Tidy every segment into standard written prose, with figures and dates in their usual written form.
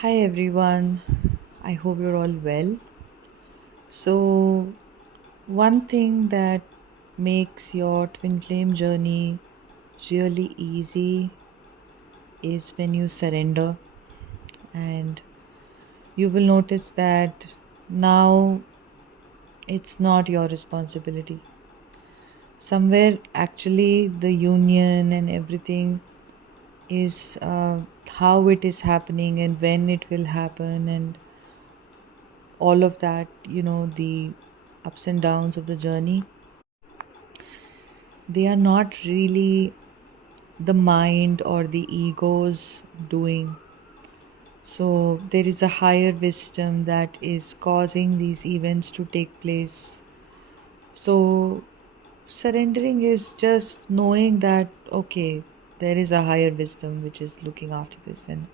Hi everyone, I hope you're all well. So, one thing that makes your twin flame journey really easy is when you surrender, and you will notice that now it's not your responsibility. Somewhere, actually, the union and everything is how it is happening and when it will happen, and all of that, the ups and downs of the journey, they are not really the mind or the ego's doing. So there is a higher wisdom that is causing these events to take place. So surrendering is just knowing that, okay, there is a higher wisdom which is looking after this, and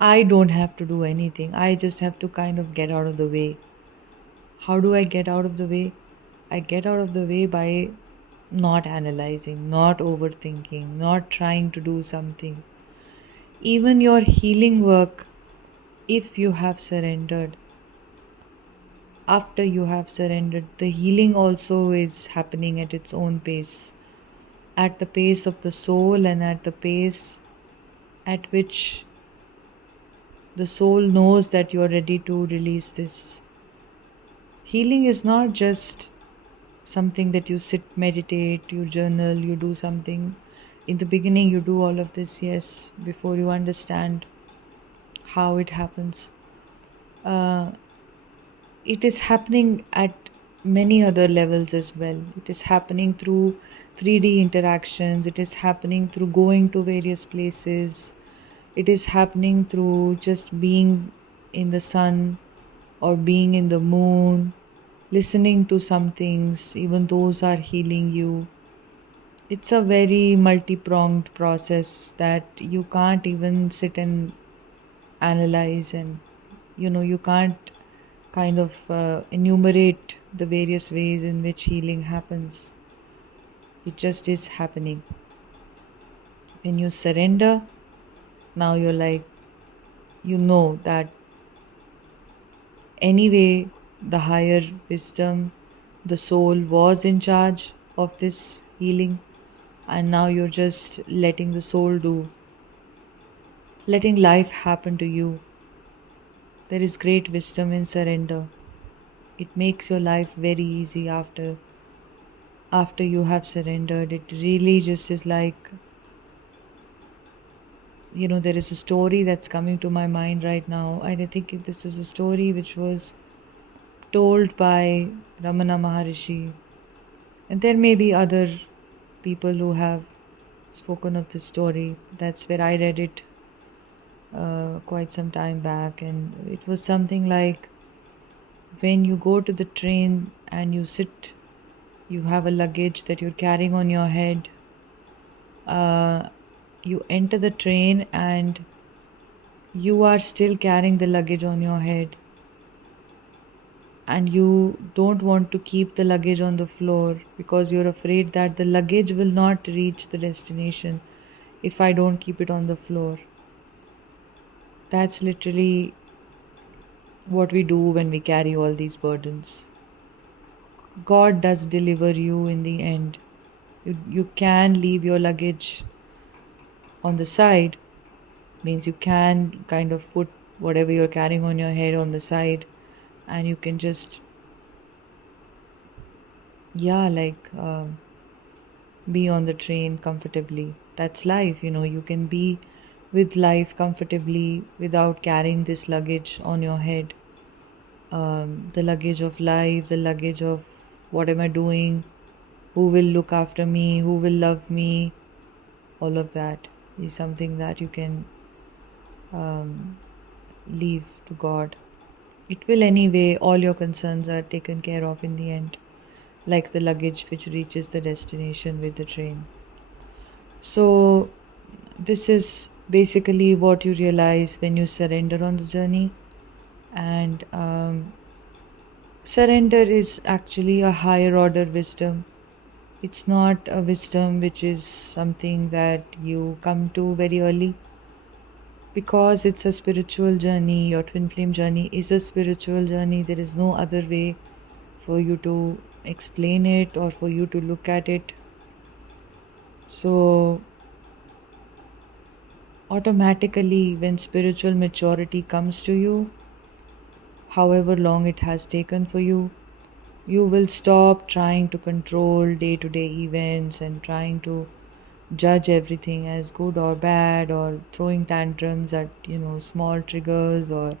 I don't have to do anything. I just have to kind of get out of the way. How do I get out of the way? I get out of the way by not analyzing, not overthinking, not trying to do something. Even your healing work, if you have surrendered, after you have surrendered, the healing also is happening at its own pace, at the pace of the soul and at the pace at which the soul knows that you're ready to release this. Healing is not just something that you sit, meditate, you journal, you do something. In the beginning, you do all of this, yes, before you understand how it happens. Uh, it is happening at many other levels as well. It is happening through 3D interactions, it is happening through going to various places, it is happening through just being in the sun or being in the moon, listening to some things, even those are healing you. It's a very multi pronged process that you can't even sit and analyze, and you can't kind of enumerate the various ways in which healing happens. It just is happening. When you surrender, now you're like, that anyway, the higher wisdom, the soul was in charge of this healing, and now you're just letting the soul do, letting life happen to you. There is great wisdom in surrender. It makes your life very easy after you have surrendered. It really just is like, there is a story that's coming to my mind right now, and I think this is a story which was told by Ramana Maharishi, and there may be other people who have spoken of this story. That's where I read it quite some time back, and it was something like, when you go to the train and you sit, you have a luggage that you're carrying on your head. You enter the train and you are still carrying the luggage on your head, and you don't want to keep the luggage on the floor because you're afraid that the luggage will not reach the destination if I don't keep it on the floor. That's literally what we do when we carry all these burdens. God does deliver you in the end. You can leave your luggage on the side, means you can kind of put whatever you're carrying on your head on the side, and you can just, yeah, like be on the train comfortably. That's life, you can be with life comfortably without carrying this luggage on your head. The luggage of life, the luggage of what am I doing, who will look after me, who will love me, all of that is something that you can um, leave to God. It will anyway, all your concerns are taken care of in the end, like the luggage which reaches the destination with the train. So, this is basically what you realize when you surrender on the journey. And surrender is actually a higher order wisdom. It's not a wisdom which is something that you come to very early. Because it's a spiritual journey, your twin flame journey is a spiritual journey. There is no other way for you to explain it or for you to look at it. So, automatically, when spiritual maturity comes to you, however long it has taken for you will stop trying to control day to day events and trying to judge everything as good or bad or throwing tantrums at, small triggers, or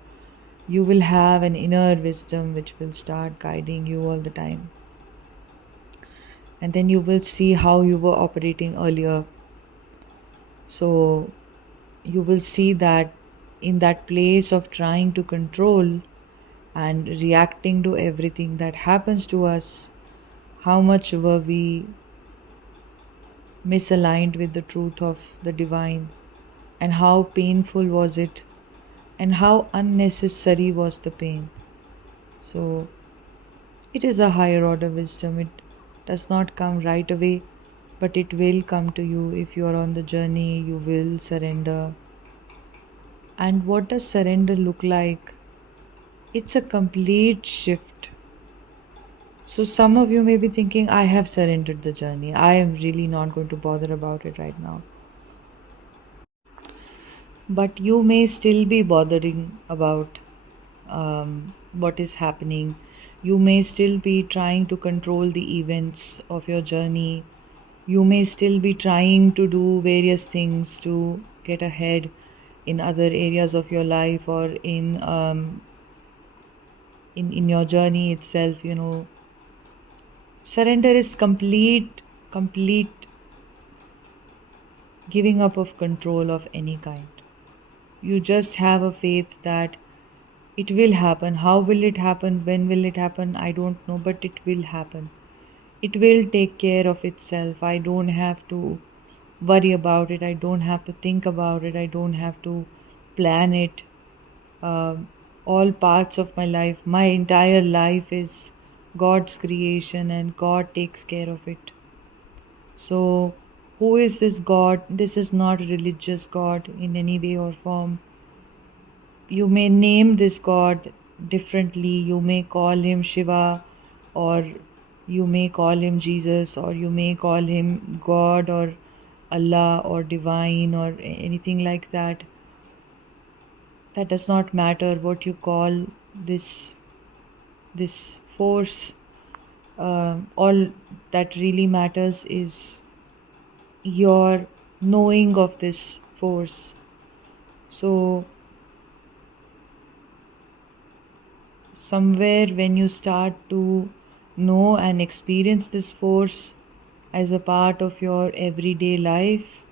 you will have an inner wisdom which will start guiding you all the time. And then you will see how you were operating earlier. So you will see that in that place of trying to control and reacting to everything that happens to us, how much were we misaligned with the truth of the divine, and how painful was it, and how unnecessary was the pain. So, it is a higher order wisdom. It does not come right away, but it will come to you if you are on the journey. You will surrender. And what does surrender look like? It's a complete shift. So, some of you may be thinking, I have surrendered the journey. I am really not going to bother about it right now. But you may still be bothering about what is happening. You may still be trying to control the events of your journey. You may still be trying to do various things to get ahead in other areas of your life, or in your journey itself. Surrender is complete giving up of control of any kind. You just have a faith that it will happen. How will it happen? When will it happen? I don't know, but it will happen. It will take care of itself. I don't have to worry about it. I don't have to think about it. I don't have to plan it. All parts of my life, my entire life is God's creation, and God takes care of it. So, who is this God? This is not a religious God in any way or form. You may name this God differently. You may call him Shiva, or you may call him Jesus, or you may call him God, or Allah, or divine, or anything like that. That does not matter what you call this force. All that really matters is your knowing of this force. So somewhere when you start to know and experience this force as a part of your everyday life,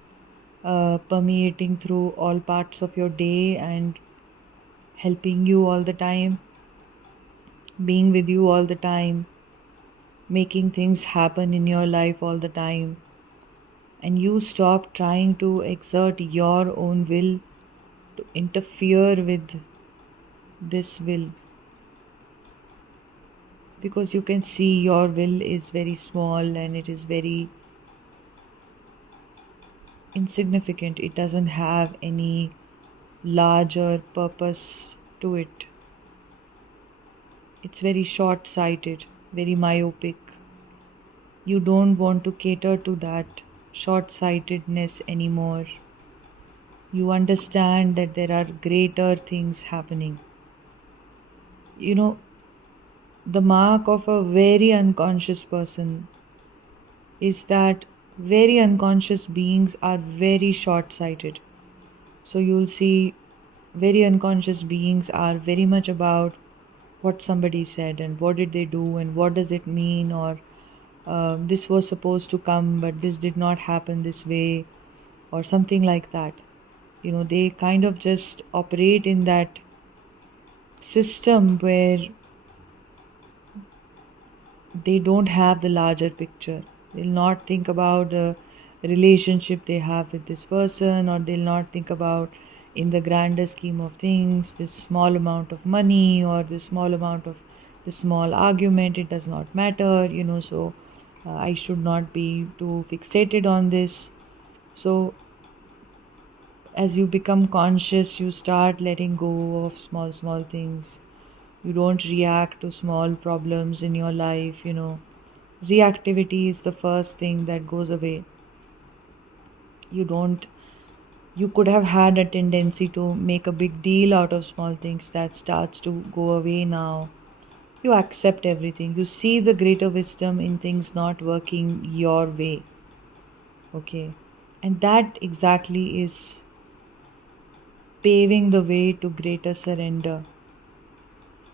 permeating through all parts of your day and helping you all the time, being with you all the time, making things happen in your life all the time, and you stop trying to exert your own will to interfere with this will, because you can see your will is very small and it is very insignificant. It doesn't have any larger purpose to it. It's very short sighted, very myopic. You don't want to cater to that short sightedness anymore. You understand that there are greater things happening. You know, the mark of a very unconscious person is that very unconscious beings are very short sighted. So you'll see very unconscious beings are very much about what somebody said and what did they do and what does it mean, or this was supposed to come but this did not happen this way, or something like that. They kind of just operate in that system where they don't have the larger picture. They'll not think about the relationship they have with this person, or they'll not think about, in the grander scheme of things, this small amount of money or this small amount of this small argument. It does not matter, so I should not be too fixated on this. So As you become conscious, you start letting go of small, small things. You don't react to small problems in your life, Reactivity is the first thing that goes away. You don't, you could have had a tendency to make a big deal out of small things. That starts to go away now. You accept everything. You see the greater wisdom in things not working your way. Okay. And that exactly is paving the way to greater surrender.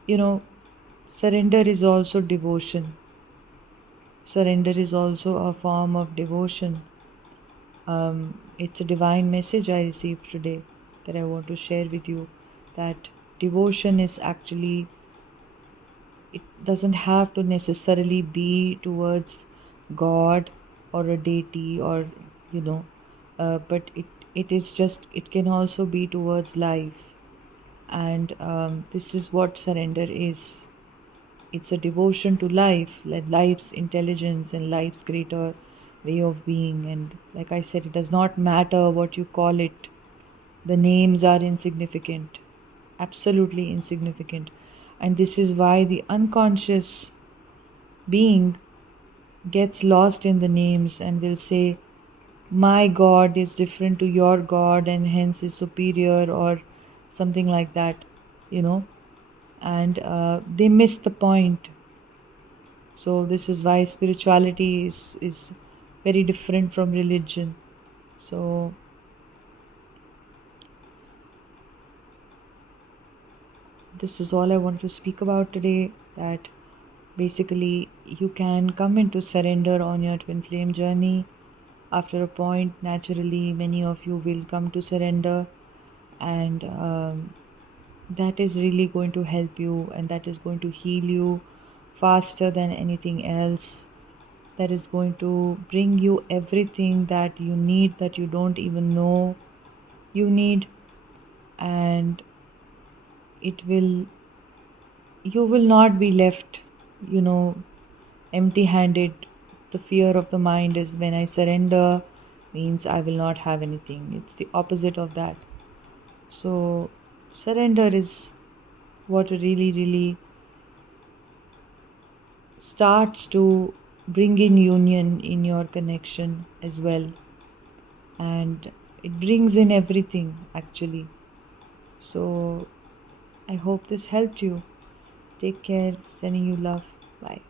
You know, surrender is also devotion. Surrender is also a form of devotion. It's a divine message I received today that I want to share with you. That devotion is actually, it doesn't have to necessarily be towards God or a deity or, you know, but it is just, it can also be towards life. And this is what surrender is. It's a devotion to life, like life's intelligence and life's greater way of being. And like I said, it does not matter what you call it, the names are insignificant, absolutely insignificant. And this is why the unconscious being gets lost in the names and will say, my God is different to your God and hence is superior, or something like that, you know, and they miss the point. So this is why spirituality is very different from religion. So this is all I wanted to speak about today. That basically you can come into surrender on your twin flame journey. After a point, naturally, many of you will come to surrender, and that is really going to help you, and that is going to heal you faster than anything else. That is going to bring you everything that you need, that you don't even know you need. And it will, you will not be left, you know, empty handed. The fear of the mind is, when I surrender, means I will not have anything. It's the opposite of that. So surrender is what really, really starts to bring in union in your connection as well. And it brings in everything actually. So I hope this helped you. Take care. Sending you love. Bye.